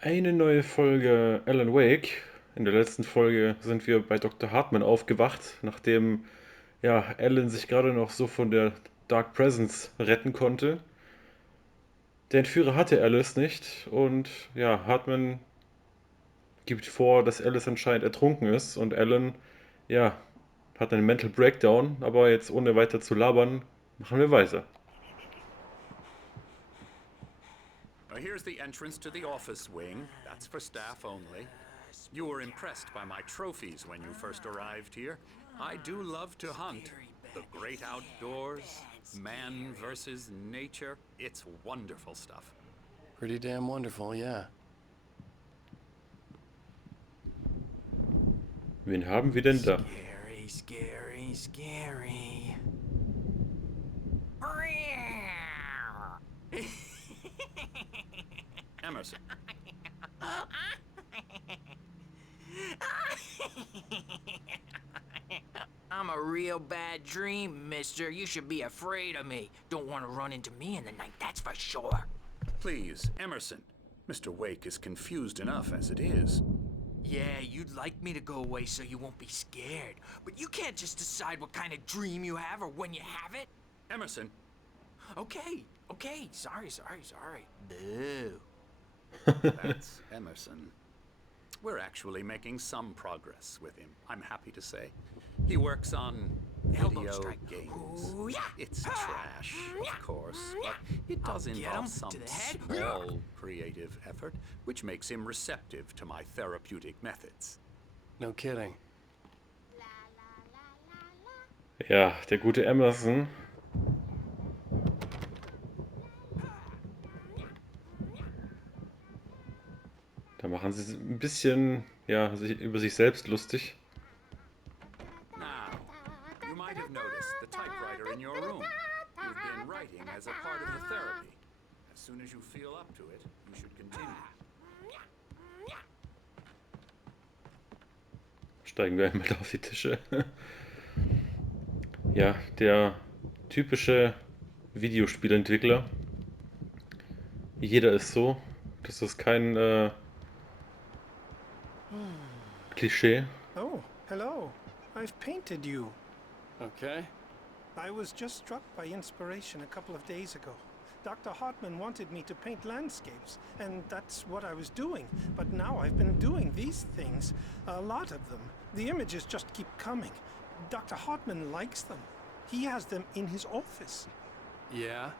Eine neue Folge Alan Wake. In der letzten Folge sind wir bei Dr. Hartman aufgewacht, nachdem Alan sich gerade noch so von der Dark Presence retten konnte. Der Entführer hatte Alice nicht und Hartman gibt vor, dass Alice anscheinend ertrunken ist und Alan, ja, hat einen Mental Breakdown, aber jetzt ohne weiter zu labern, machen wir weiter. Here's the entrance to the office wing. That's for staff only. You were impressed by my trophies when you first arrived here. I do love to hunt. The great outdoors, man versus nature. It's wonderful stuff. Pretty damn wonderful, yeah. Wen haben wir denn da? Scary, scary, scary. Emerson, I'm a real bad dream, mister. You should be afraid of me. Don't want to run into me in the night, that's for sure. please, Emerson. Mr. Wake is confused enough as it is. Yeah, you'd like me to go away so you won't be scared. But you can't just decide what kind of dream you have or when you have it. Emerson, Okay, okay. Sorry. Boo. that's Emerson. We're actually making some progress with him, I'm happy to say. He works on Elbow video strike. games. Ooh, yeah. It's trash, of course, but it does I'll get involve him some to the head. small creative effort, which makes him receptive to my therapeutic methods. No kidding. Ja, der gute Emerson. Da machen sie ein bisschen, über sich selbst lustig. Now, you might have noticed the typewriter in your room. You've been writing as a part of the therapy. As soon as you feel up to it, you should continue. Steigen wir einmal auf die Tische. Ja, der typische Videospielentwickler. Jeder ist so. Das ist kein Klischee. Oh, hello. I've painted you. Okay. I was just struck by inspiration a couple of days ago. Dr. Hartman wanted me to paint landscapes, and that's what I was doing. But now I've been doing these things, a lot of them. The images just keep coming. Dr. Hartman likes them. He has them in his office. Yeah?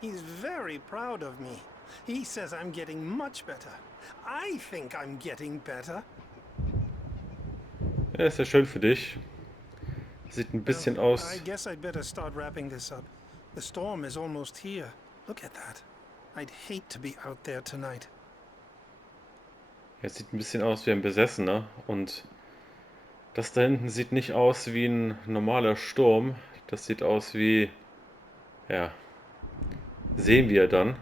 He's very proud of me. He says I'm getting much better. I think I'm getting better. Ja, ist ja schön für dich. Sieht ein bisschen Well, aus. I guess I'd better start wrapping this up. The storm is almost here. Look at that. I'd hate to be out there tonight. Ja, sieht ein bisschen aus wie ein Besessener. Und das da hinten sieht nicht aus wie ein normaler Sturm. Das sieht aus wie. Ja. Sehen wir dann.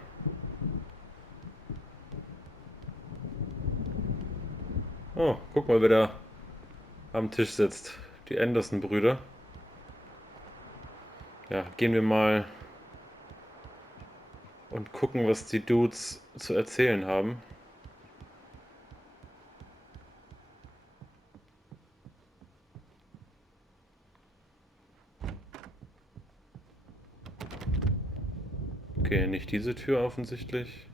Oh, guck mal, wer da am Tisch sitzt. Die Anderson-Brüder. Ja, gehen wir mal und gucken, was die Dudes zu erzählen haben. Okay, nicht diese Tür offensichtlich.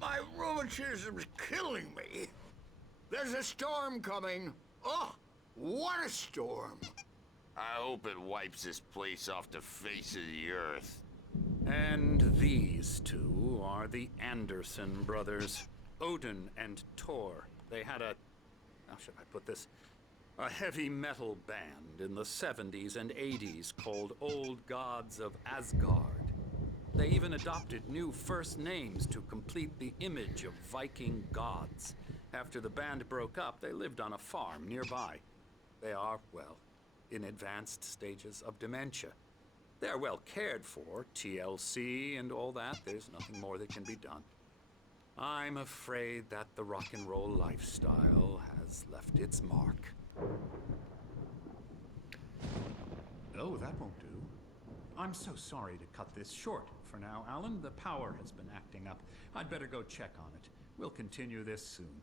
My rheumatism's killing me. There's a storm coming. Oh, what a storm. I hope it wipes this place off the face of the earth. And these two are the Anderson brothers, Odin and Thor. They had how should I put this? A heavy metal band in the 70s and 80s called Old Gods of Asgard. They even adopted new first names to complete the image of Viking gods. After the band broke up, they lived on a farm nearby. They are, well, in advanced stages of dementia. They're well cared for, TLC and all that. There's nothing more that can be done. I'm afraid that the rock and roll lifestyle has left its mark. No, that won't do. I'm so sorry to cut this short for now, Alan. The power has been acting up. I'd better go check on it. We'll continue this soon.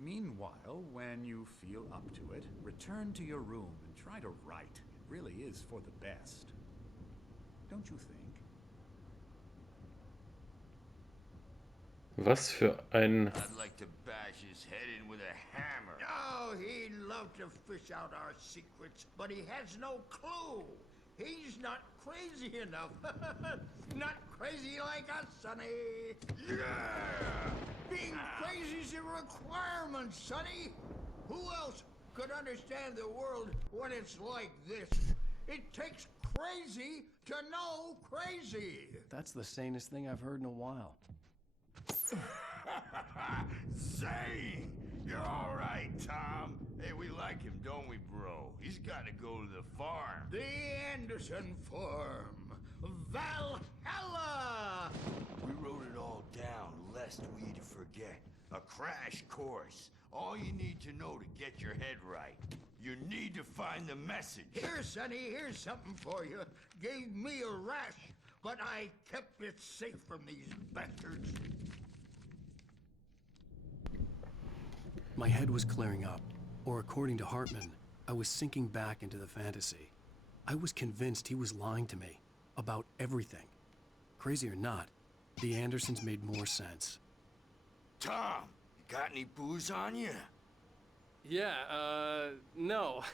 Meanwhile, when you feel up to it, return to your room and try to write. It really is for the best. Don't you think? Was für ein... I'd like to bash his head in with a hammer. Oh, he'd love to fish out our secrets, but he has no clue. He's not crazy enough. Not crazy like us, Sonny. Yeah! Being crazy's a requirement, Sonny. Who else could understand the world when it's like this? It takes crazy to know crazy. That's the sanest thing I've heard in a while. Zane! You're all right, Tom. Hey, we like him, don't we, bro? He's got to go to the farm. The Anderson Farm. Valhalla! We wrote it all down, lest we forget. A crash course. All you need to know to get your head right. You need to find the message. Here, Sonny, here's something for you. Gave me a rash, but I kept it safe from these bastards. My head was clearing up, or according to Hartman, I was sinking back into the fantasy. I was convinced he was lying to me about everything. Crazy or not, the Andersons made more sense. Tom, you got any booze on you? Yeah, no.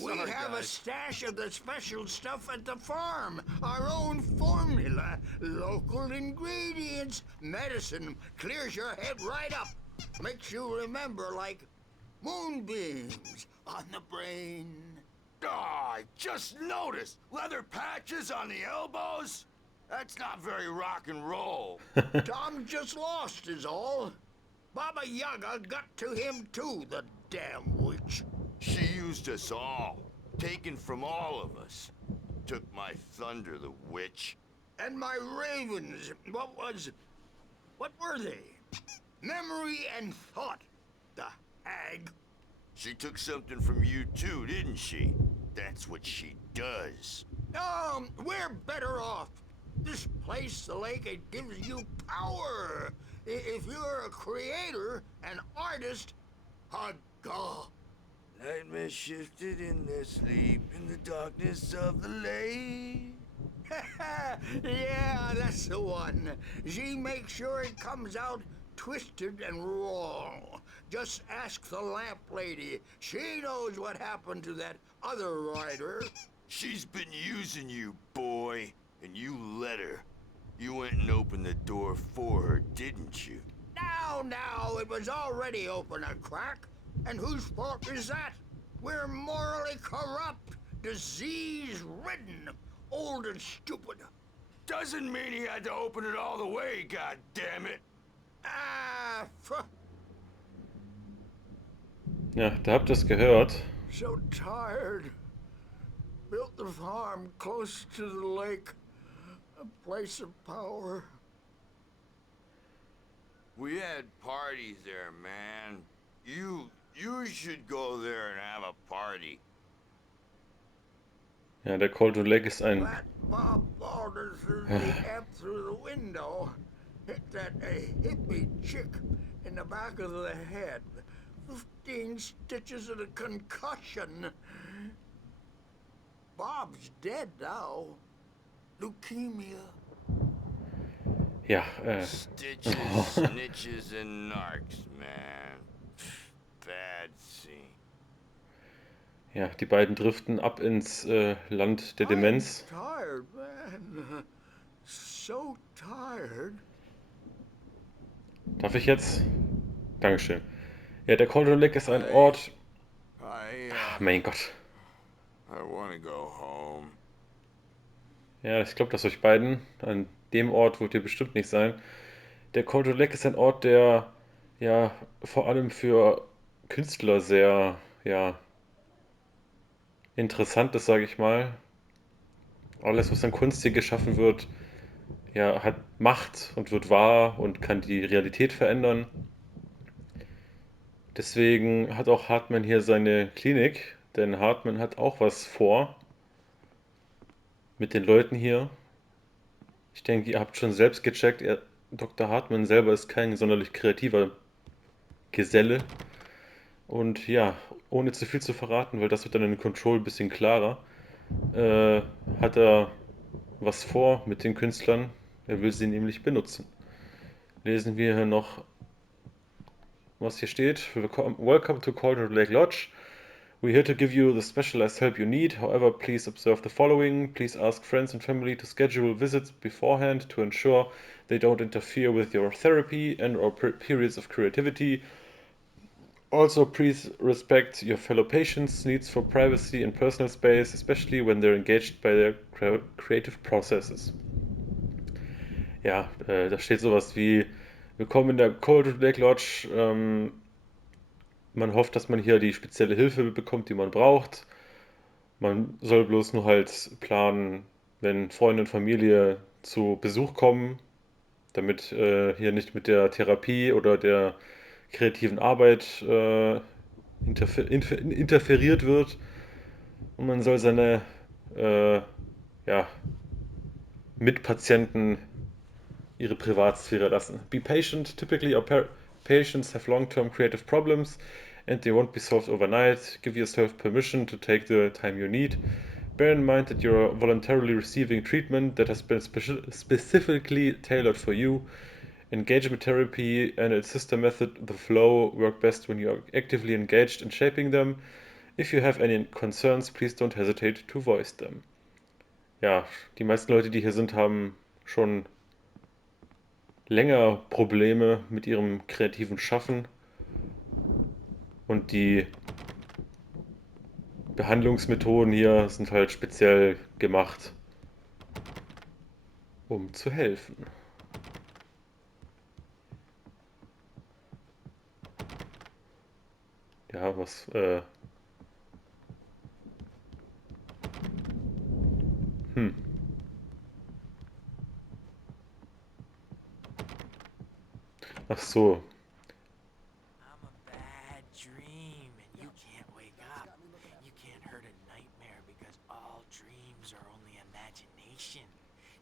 We Sorry, have a guys. stash of the special stuff at the farm. Our own formula. Local ingredients. Medicine clears your head right up. Makes you remember like moonbeams on the brain. Oh, I just noticed. Leather patches on the elbows? That's not very rock and roll. Tom just lost is all. Baba Yaga got to him too, the damn witch. She used us all. Taken from all of us. Took my thunder, the witch. And my ravens, what were they? Memory and thought, the hag. She took something from you too, didn't she? That's what she does. We're better off. This place, the lake, it gives you power. If you're a creator, an artist, a god. Nightmare shifted in their sleep in the darkness of the lake. Yeah, that's the one. She makes sure it comes out twisted and wrong. Just ask the lamp lady. She knows what happened to that other rider. She's been using you, boy, and you let her. You went and opened the door for her, didn't you? Now, it was already open a crack. And whose fault is that? We're morally corrupt, disease-ridden, old and stupid. Doesn't mean he had to open it all the way, goddammit. Ja, da habt ihr es gehört. So tired. Built the farm close to the lake. A place of power. We had parties there, man. You should go there and have a party. Ja, der Call to Leg ist ein... That Bob faltered through the F through the window. Hit that hippie chick in the back of the head. 15 stitches and a concussion. Bob's dead now. Leukemia. Ja, Stitches, snitches, and narcs, man. Bad scene. ja, die beiden driften ab ins Land der Demenz. I'm tired, man. So tired. Darf ich jetzt? Dankeschön. Ja, der Call to Leg ist ein Ort... Mein Gott. I wanna go home. Ja, ich glaube, dass euch beiden, an dem Ort wollt ihr bestimmt nicht sein. Der Call to Leg ist ein Ort, der ja vor allem für Künstler sehr, ja, interessant ist, sage ich mal. Alles, was an Kunst hier geschaffen wird, ja, hat Macht und wird wahr und kann die Realität verändern. Deswegen hat auch Hartman hier seine Klinik, denn Hartman hat auch was vor. mit den Leuten hier. Ich denke, ihr habt schon selbst gecheckt, Dr. Hartman selber ist kein sonderlich kreativer Geselle. Und ja, ohne zu viel zu verraten, weil das wird dann in Control ein bisschen klarer, äh, hat er was vor mit den Künstlern. Er will sie nämlich benutzen. Lesen wir hier noch, was hier steht. Welcome to Cauldron Lake Lodge. We're here to give you the specialized help you need. However, please observe the following. Please ask friends and family to schedule visits beforehand to ensure they don't interfere with your therapy and or periods of creativity. Also, please respect your fellow patients' needs for privacy and personal space, especially when they're engaged by their creative processes. Ja, da steht sowas wie: Willkommen in der Cold Lake Lodge. Man hofft, dass man hier die spezielle Hilfe bekommt, die man braucht. Man soll bloß nur halt planen, wenn Freunde und Familie zu Besuch kommen, damit hier nicht mit der Therapie oder der kreativen Arbeit interferiert wird. Und man soll seine ja, Mitpatienten ihre Privatsphäre lassen. Be patient. Typically, our patients have long-term creative problems and they won't be solved overnight. Give yourself permission to take the time you need. Bear in mind that you're voluntarily receiving treatment that has been specifically tailored for you. Engagement therapy and its sister method, the flow, work best when you are actively engaged in shaping them. If you have any concerns, please don't hesitate to voice them. Ja, die meisten Leute, die hier sind, haben schon länger Probleme mit ihrem kreativen Schaffen und die Behandlungsmethoden hier sind halt speziell gemacht, um zu helfen. Ja, was, Ach so. I'm a bad dream, and you can't wake up. You can't hurt a nightmare because all dreams are only imagination.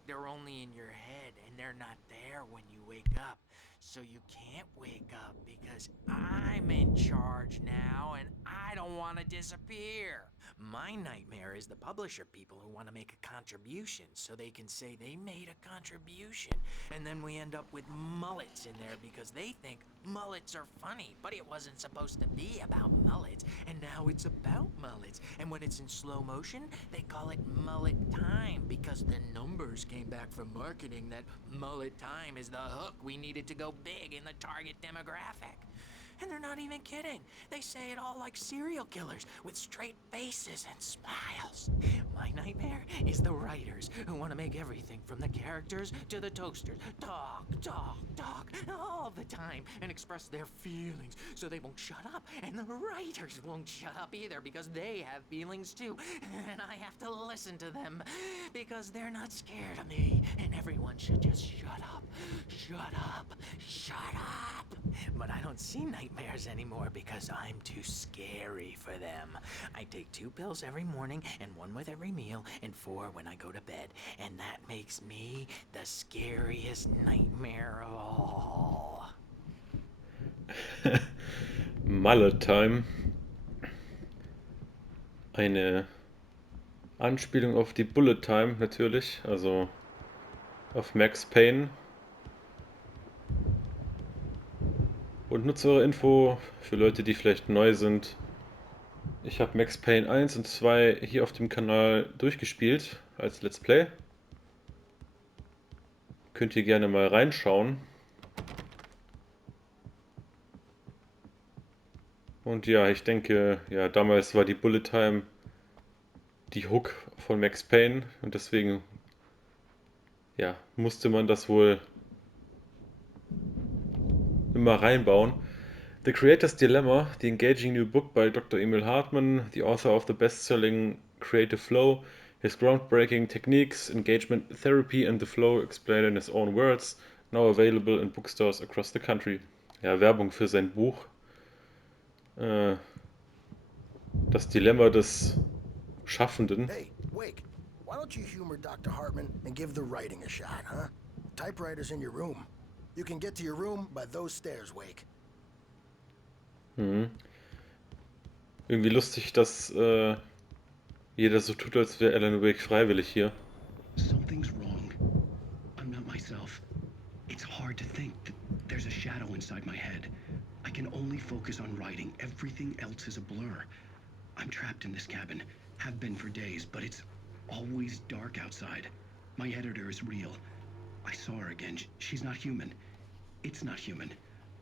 They're only in your head, and they're not there when you wake up. So you can't wake up because I'm in charge now, and I don't want to disappear. My nightmare is the publisher people who want to make a contribution so they can say they made a contribution. And then we end up with mullets in there because they think mullets are funny, but it wasn't supposed to be about mullets, and now it's about mullets. And when it's in slow motion, they call it mullet time because the numbers came back from marketing that mullet time is the hook we needed to go big in the target demographic. And they're not even kidding. They say it all like serial killers with straight faces and smiles. My nightmare is the writers who want to make everything from the characters to the toasters talk, talk, talk all the time and express their feelings so they won't shut up. And the writers won't shut up either because they have feelings too. And I have to listen to them because they're not scared of me. And everyone should just shut up, shut up, shut up. But I don't see nightmares anymore because I'm too scary for them. I take 2 pills every morning and 1 with every meal and 4 when I go to bed. And that makes me the scariest nightmare of all. Mullet Time. Eine Anspielung auf die Bullet Time natürlich, also auf Max Payne. Und nur zur Info für Leute, die vielleicht neu sind. Ich habe Max Payne 1 und 2 hier auf dem Kanal durchgespielt als Let's Play. Könnt ihr gerne mal reinschauen. Und ja, ich denke, ja, damals war die Bullet Time die Hook von Max Payne und deswegen, ja, musste man das wohl immer reinbauen. The Creator's Dilemma, the engaging new book by Dr. Emil Hartman, the author of the best-selling Creative Flow, his groundbreaking techniques, engagement therapy and the flow explained in his own words, now available in bookstores across the country. Ja, Werbung für sein Buch. Das Dilemma des Schaffenden. Hey, wake. Why don't you humor Dr. Hartman and give the writing a shot, huh? Typewriter's in your room. You can get to your room by those stairs, Wake. Mhm. Irgendwie lustig, dass jeder so tut, als wäre Alan Wake freiwillig hier. Something's wrong. I'm not myself. It's hard to think that there's a shadow inside my head. I can only focus on writing. Everything else is a blur. I'm trapped in this cabin. Have been for days, but it's always dark outside. My editor is real. I saw her again. She's not human. It's not human.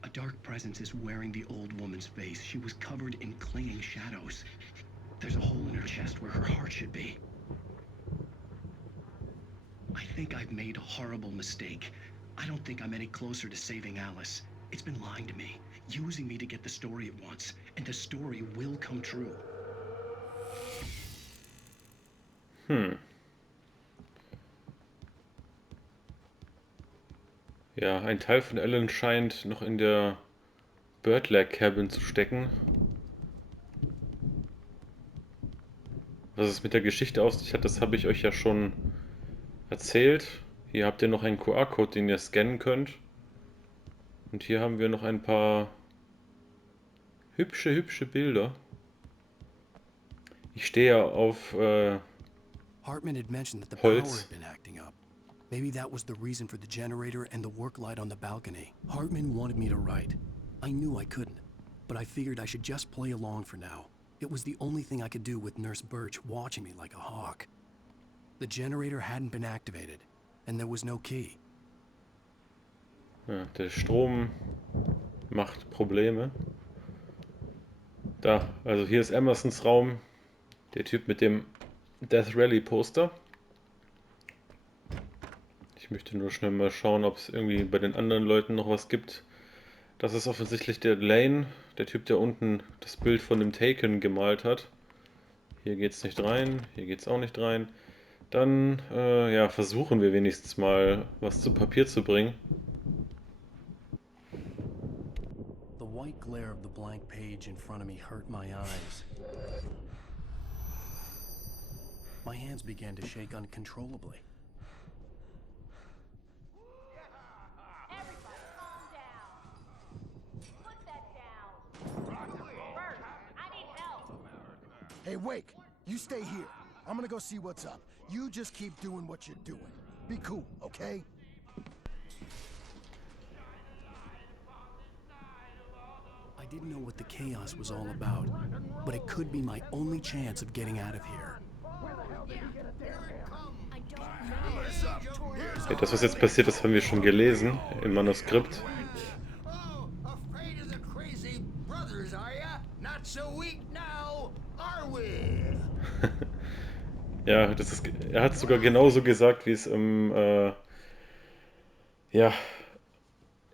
A dark presence is wearing the old woman's face. She was covered in clinging shadows. There's a hole in her chest where her heart should be. I think I've made a horrible mistake. I don't think I'm any closer to saving Alice. It's been lying to me, using me to get the story it wants, and the story will come true. Ja, ein Teil von Alan scheint noch in der Birdlag Cabin zu stecken. Was es mit der Geschichte auf sich hat, das habe ich euch ja schon erzählt. Hier habt ihr noch einen QR-Code, den ihr scannen könnt. Und hier haben wir noch ein paar hübsche Bilder. Ich stehe ja auf Hartman had mentioned that the power Holz. had been acting up. Maybe that was the reason for the generator and the work light on the balcony. Hartman wanted me to write. I knew I couldn't, but I figured I should just play along for now. It was the only thing I could do with Nurse Birch watching me like a hawk. The generator hadn't been activated, and there was no key. Ja, der Strom macht Probleme. Da, also hier ist Emersons Raum. Der Typ mit dem Death Rally Poster. Ich möchte nur schnell mal schauen, ob es irgendwie bei den anderen Leuten noch was gibt. Das ist offensichtlich der Lane, der Typ, der unten das Bild von dem Taken gemalt hat. Hier geht's nicht rein, hier geht's auch nicht rein. Dann ja, versuchen wir wenigstens mal was zu Papier zu bringen. The white glare of the blank page in front of me hurt my eyes. My hands began to shake uncontrollably. Everybody calm down. Put that down. Bert, I need help. Hey, Wake, you stay here. I'm gonna go see what's up. You just keep doing what you're doing. Be cool, okay? I didn't know what the chaos was all about, but it could be my only chance of getting out of here. I don't know. Ja, das, was jetzt passiert ist, haben wir schon gelesen im Manuskript. Oh, afraid of the crazy brothers, are ya? Not so weak now, are we? Ja, das ist, er hat sogar genauso gesagt, wie es ja,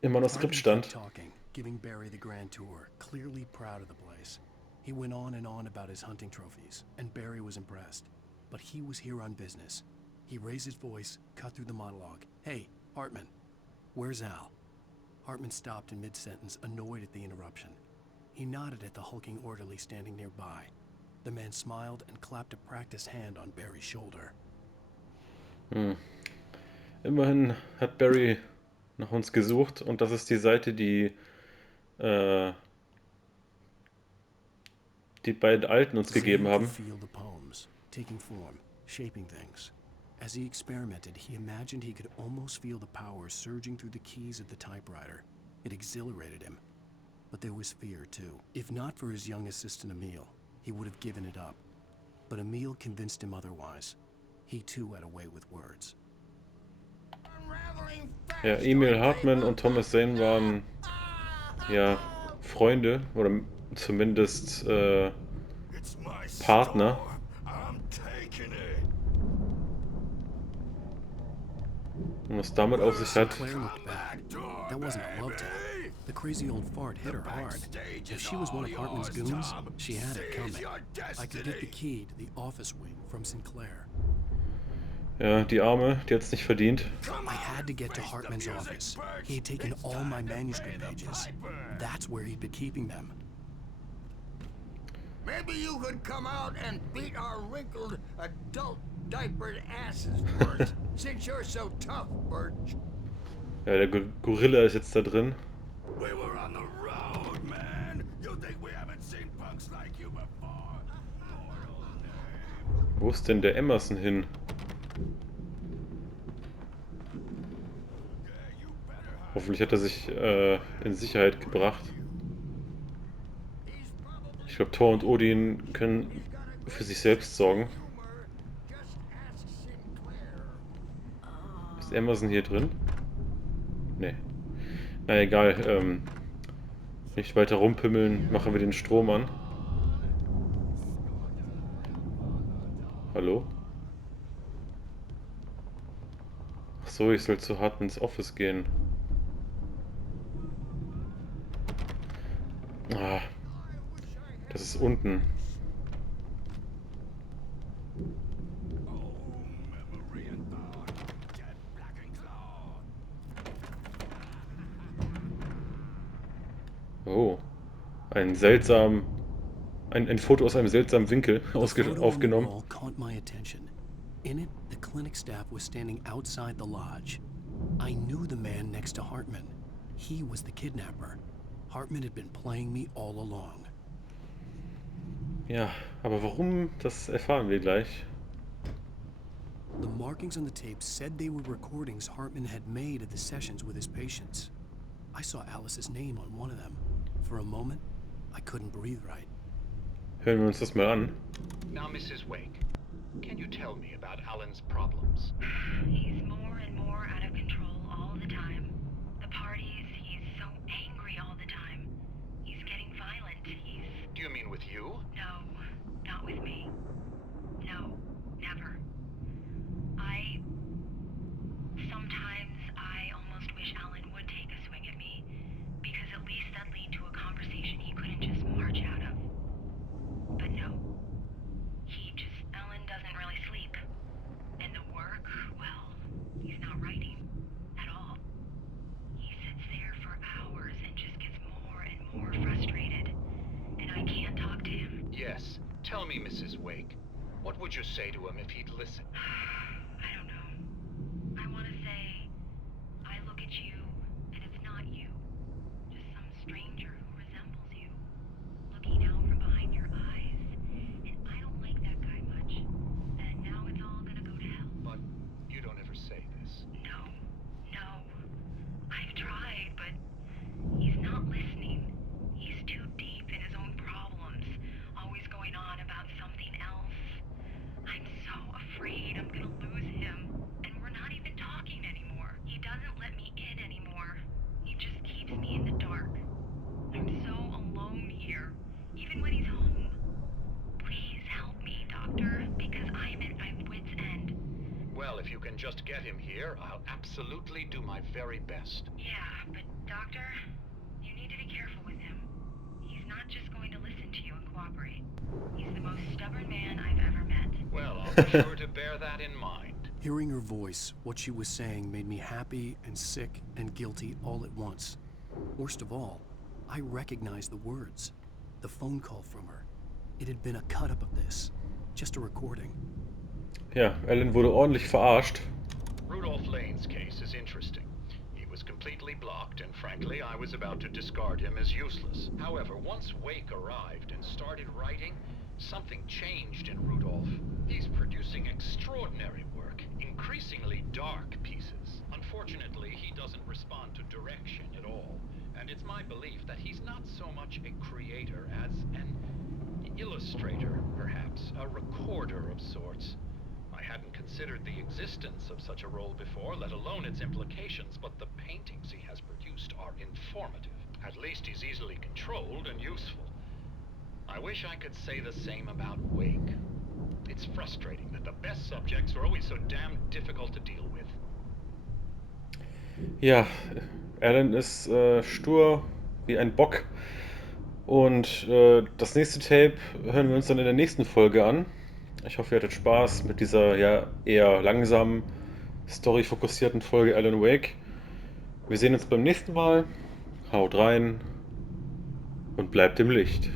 im Manuskript Hartman kept stand. talking, giving Barry the grand tour, clearly proud of the place. He went on and on about his hunting trophies, and Barry was impressed. But he was here on business. He raised his voice, cut through the monologue. Hey, Hartman, where's Al? Hartman stopped in mid-sentence, annoyed at the interruption. He nodded at the hulking orderly standing nearby. The man smiled and clapped a practiced hand on Barry's shoulder. Immerhin hat Barry nach uns gesucht und das ist die Seite, die die beiden Alten uns gegeben Sam could haben. feel the poems, taking form, shaping things. As he experimented, he imagined he could almost feel the power surging through the keys of the typewriter. It exhilarated him. But there was fear, too. If not for his young assistant Emil, he would have given it up. But Emil convinced him otherwise. He too had a way with words. Ja, Emil Hartman und Thomas Zane waren ja Freunde oder zumindest Partner. Und was damit auf sich hat, Claire looked back. That wasn't a love tap. The crazy old fart hit her hard. If she was one of Hartman's goons, she had it coming. I could get the key to the office wing from Sinclair. ja, die Arme, die hat es nicht verdient. I had to get to Hartman's office. He had taken all my manuscript pages. That's where he'd been keeping them. Maybe you could come out and beat our wrinkled adult diapered asses first, since you're so tough, Birch. Ja, der Gorilla ist jetzt da drin. We were on the road, man. You think we haven't seen punks like you before? Wo ist denn der Emerson hin? Hoffentlich hat er sich in Sicherheit gebracht. Ich glaube, Thor und Odin können für sich selbst sorgen. Ist Emerson hier drin? Nee. Na egal, nicht weiter rumpimmeln, machen wir den Strom an. Hallo? Ach so, ich soll zu Hartmans Office gehen. Ah, das ist unten. Oh, ein Foto aus einem seltsamen Winkel aufgenommen. Caught my attention. In it, the clinic staff was standing outside the lodge. I knew the man next to Hartman. He was the kidnapper. Hartman had been playing me all along. Ja, aber warum, das erfahren wir gleich. The markings on the tape said they were recordings Hartman had made at the sessions with his patients. I saw Alice's name on one of them. For a moment, I couldn't breathe right. Hören wir uns das mal an. Now, Mrs. Wake, can you tell me about Alan's problems? He's more and more out of control all the time. The parties, he's so angry all the time. He's getting violent. Do you mean with you? No, not with me. No, never. Sometimes I almost wish Alan would take a swing at me, because at least that'd lead to a conversation he couldn't just march out of. But no. Alan doesn't really sleep. And the work, well, he's not writing at all. He sits there for hours and just gets more and more frustrated. And I can't talk to him. Yes. Tell me, Mrs. Wake, what would you say to him if he'd listen? I don't know. I want to say, I look at you, and it's not you. Just some stranger who resembles you. Looking out from behind your eyes. And I don't like that guy much. And now it's all gonna go to hell. But you don't ever say this. No. I've tried, but he's not listening. He's too deep in his own problems. Always going on about something else. I'm so afraid I'm gonna lose him. And we're not even talking anymore. He doesn't let me in anymore. He just keeps me in the dark. I'm so alone here, even when he's home. Please help me, Doctor, because I'm at my wit's end. Well, if you can just get him here, I'll absolutely do my very best. Yeah, but Doctor, you need to be careful with him. He's not just going to listen to you and cooperate. He's the most stubborn man I've ever met. Well, I'll be sure to bear that in mind. Hearing her voice, what she was saying made me happy and sick and guilty all at once. Worst of all, I recognized the words. The phone call from her. It had been a cut-up of this. Just a recording. Ja, Alan wurde ordentlich verarscht. Rudolph Lane's case is interesting. He was completely blocked, and frankly, I was about to discard him as useless. However, once Wake arrived and started writing, something changed in Rudolph. He's producing extraordinary work, increasingly dark pieces. Unfortunately, he doesn't respond to direction at all, and it's my belief that he's not so much a creator as an illustrator, perhaps, a recorder of sorts. I hadn't considered the existence of such a role before, let alone its implications, but the paintings he has produced are informative. At least he's easily controlled and useful. I wish I could say the same about Wake. It's frustrating that the best subjects are always so damn difficult to deal with. Ja, Alan ist stur wie ein Bock. Und das nächste Tape hören wir uns dann in der nächsten Folge an. Ich hoffe, ihr hattet Spaß mit dieser ja eher langsamen, storyfokussierten Folge Alan Wake. Wir sehen uns beim nächsten Mal. Haut rein und bleibt im Licht.